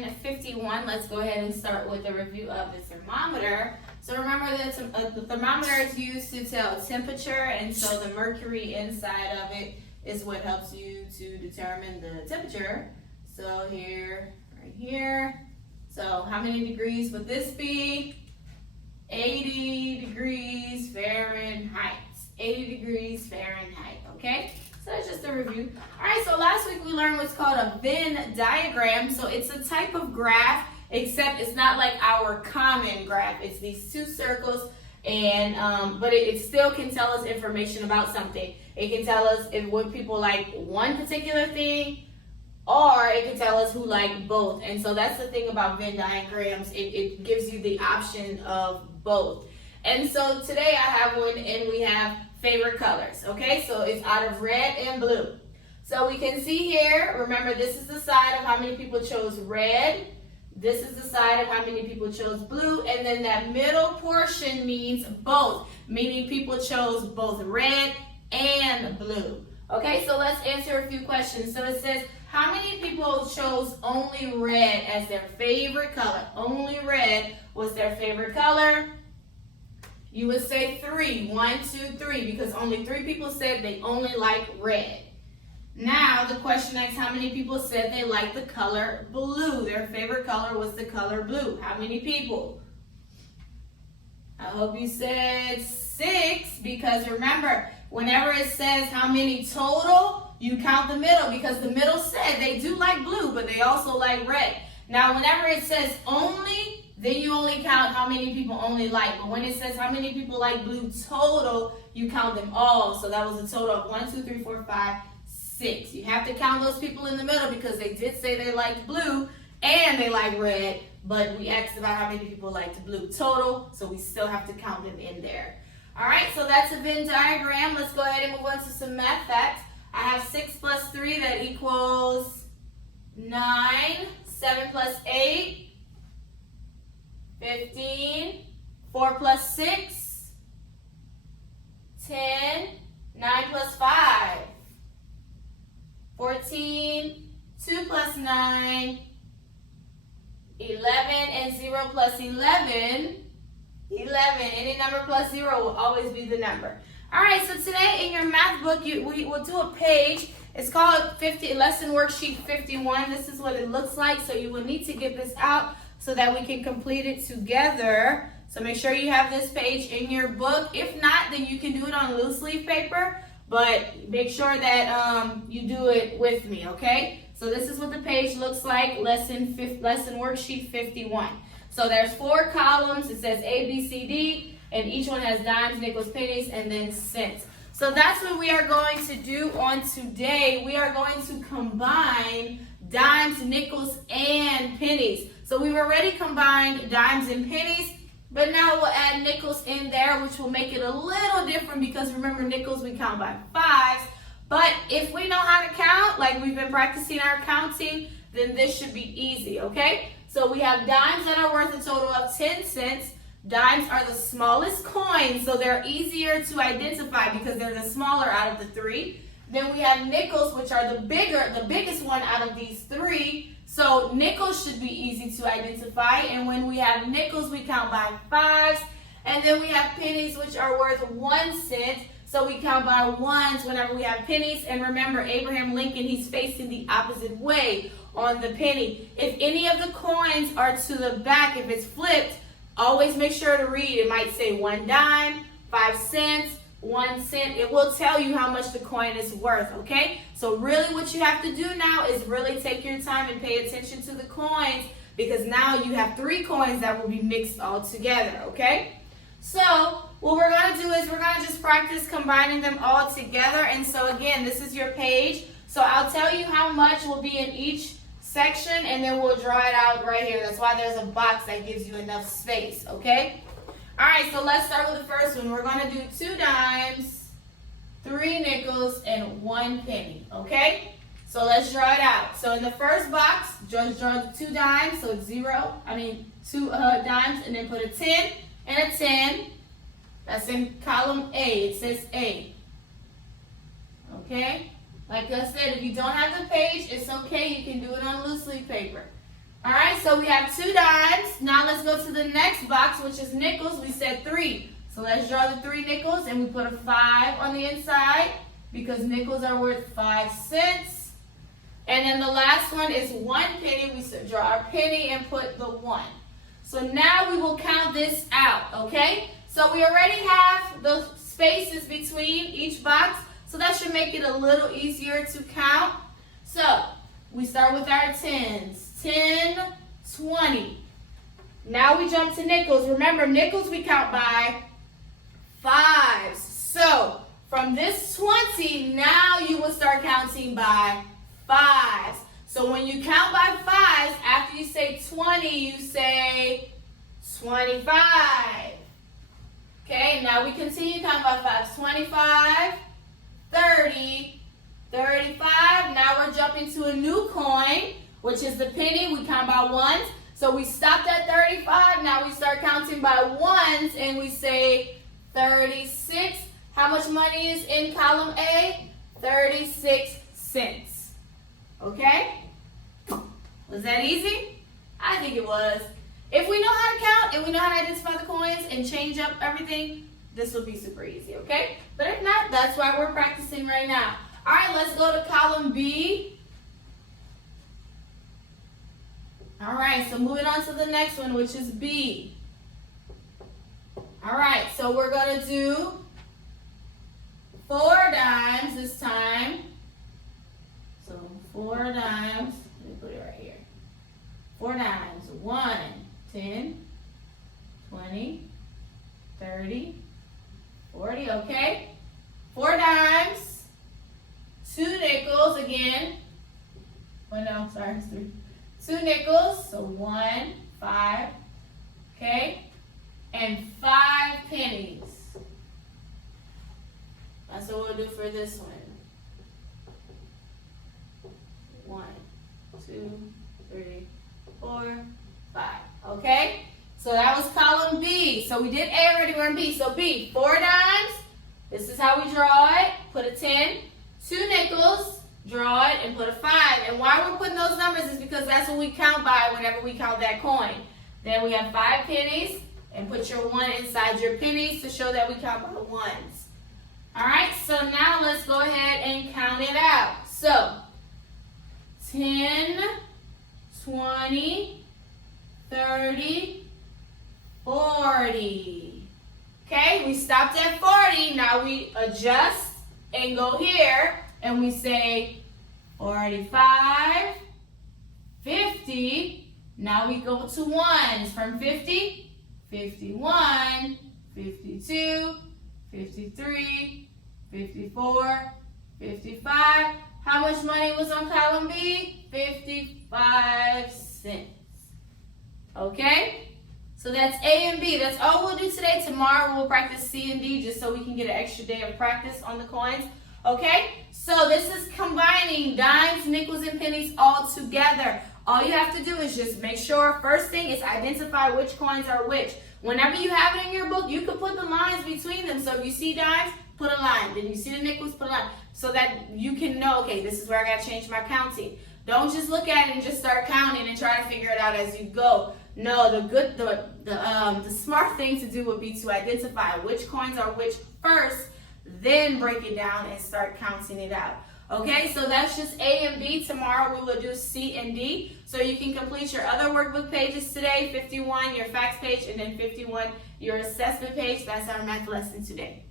lesson 51. Let's go ahead and start with a review of the thermometer. So remember that the thermometer is used to tell temperature, and so the mercury inside of it is what helps you to determine the temperature. So here, right here. So how many degrees would this be? 80 degrees Fahrenheit. 80 degrees Fahrenheit, okay? So that's just a review. All right, so last week we learned what's called a Venn diagram. So it's a type of graph, except it's not like our common graph. It's these two circles, and but it still can tell us information about something. It can tell us what people like one particular thing, or it can tell us who like both. And so that's the thing about Venn diagrams. It gives you the option of both. And so today I have one, and we have favorite colors, okay? So it's out of red and blue. So we can see here, remember this is the side of how many people chose red. This is the side of how many people chose blue. And then that middle portion means both, meaning people chose both red and blue. Okay, so let's answer a few questions. So it says, how many people chose only red as their favorite color? Only red was their favorite color. You would say 3. 1, 2, 3, because only 3 people said they only like red. Now the question asks, how many people said they like the color blue? Their favorite color was the color blue. How many people? I hope you said 6, because remember, whenever it says how many total, you count the middle, because the middle said they do like blue, but they also like red. Now whenever it says only, then you only count how many people only like. But when it says how many people like blue total, you count them all. So that was a total of 1, 2, 3, 4, 5, 6. You have to count those people in the middle, because they did say they liked blue and they like red, but we asked about how many people liked blue total, so we still have to count them in there. All right, so that's a Venn diagram. Let's go ahead and move on to some math facts. I have 6 plus 3, that equals 9. 7 plus 8. 15, 4 plus 6, 10, 9 plus 5, 14, 2 plus 9, 11, and 0 plus 11, 11. Any number plus 0 will always be the number. All right, so today in your math book, we will do a page. It's called Lesson Worksheet 51. This is what it looks like, so you will need to get this out so that we can complete it together. So make sure you have this page in your book. If not, then you can do it on loose leaf paper, but make sure that you do it with me, okay? So this is what the page looks like, lesson worksheet 51. So there's 4 columns. It says A, B, C, D, and each one has dimes, nickels, pennies, and then cents. So that's what we are going to do on today. We are going to combine dimes, nickels, and pennies. So we've already combined dimes and pennies, but now we'll add nickels in there, which will make it a little different, because remember, nickels we count by 5s. But if we know how to count, like we've been practicing our counting, then this should be easy, okay? So we have dimes that are worth a total of 10 cents. Dimes are the smallest coins, so they're easier to identify because they're the smaller out of the 3. Then we have nickels, which are the biggest one out of these 3. So nickels should be easy to identify. And when we have nickels, we count by 5s. And then we have pennies, which are worth 1 cent. So we count by 1s whenever we have pennies. And remember, Abraham Lincoln, he's facing the opposite way on the penny. If any of the coins are to the back, if it's flipped, always make sure to read. It might say 1 dime, 5 cents, 1 cent. It will tell you how much the coin is worth, okay? So really what you have to do now is really take your time and pay attention to the coins, because now you have 3 coins that will be mixed all together, okay? So what we're going to do is we're going to just practice combining them all together. And so again, this is your page. So I'll tell you how much will be in each section, and then we'll draw it out right here. That's why there's a box that gives you enough space, okay? All right, so let's start with the first one. We're going to do 2 dimes, 3 nickels, and 1 penny, okay? So let's draw it out. So in the first box, just draw 2 dimes, so it's 2 dimes, and then put a 10 and a 10. That's in column A. It says A. Okay? Like I said, if you don't have the page, it's okay. You can do it on loose leaf paper. All right, so we have 2 dimes. Now let's go to the next box, which is nickels. We said 3. So let's draw the 3 nickels, and we put a 5 on the inside because nickels are worth 5 cents. And then the last one is 1 penny. We draw our penny and put the 1. So now we will count this out, okay? So we already have the spaces between each box, so that should make it a little easier to count. So we start with our 10s. 10, 20. Now we jump to nickels. Remember, nickels we count by 5s. So from this 20, now you will start counting by 5s. So when you count by 5s, after you say 20, you say 25. Okay, now we continue counting by 5s. 25, 30, 35. Now we're jumping to a new coin, which is the penny. We count by 1s. So we stopped at 35. Now we start counting by 1s and we say 36. How much money is in column A? 36 cents. Okay? Was that easy? I think it was. If we know how to count and we know how to identify the coins and change up everything, this will be super easy, okay? But if not, that's why we're practicing right now. All right, let's go to column B. All right, so moving on to the next one, which is B. All right, so we're going to do 4 dimes this time. So 4 dimes. Let me put it right here. 4 dimes. 1, 10, 20, 30, 40, okay? 4 dimes. 2 nickels again. Oh, no, sorry, it's 3. 2 nickels, so 1, 5, okay, and 5 pennies. That's what we'll do for this one. 1, 2, 3, 4, 5, okay? So that was column B. So we did A already, we're in B. So B, 4 dimes, this is how we draw it. Put a 10, 2 nickels, draw it, and put a 5. And why we're putting those numbers is because that's what we count by whenever we count that coin. Then we have 5 pennies, and put your 1 inside your pennies to show that we count by 1s. All right, so now let's go ahead and count it out. So 10, 20, 30, 40. Okay, we stopped at 40. Now we adjust and go here. And we say 45, 50. Now we go to 1s. From 50, 51, 52, 53, 54, 55. How much money was on column B? 55 cents. Okay? So that's A and B. That's all we'll do today. Tomorrow we'll practice C and D just so we can get an extra day of practice on the coins. Okay, so this is combining dimes, nickels, and pennies all together. All you have to do is just make sure, first thing is identify which coins are which. Whenever you have it in your book, you can put the lines between them. So if you see dimes, put a line. Then you see the nickels, put a line. So that you can know, okay, this is where I got to change my counting. Don't just look at it and just start counting and try to figure it out as you go. No, the smart thing to do would be to identify which coins are which first, then break it down and start counting it out. Okay, so that's just A and B. Tomorrow we will do C and D. So you can complete your other workbook pages today, 51, your facts page, and then 51, your assessment page. That's our math lesson today.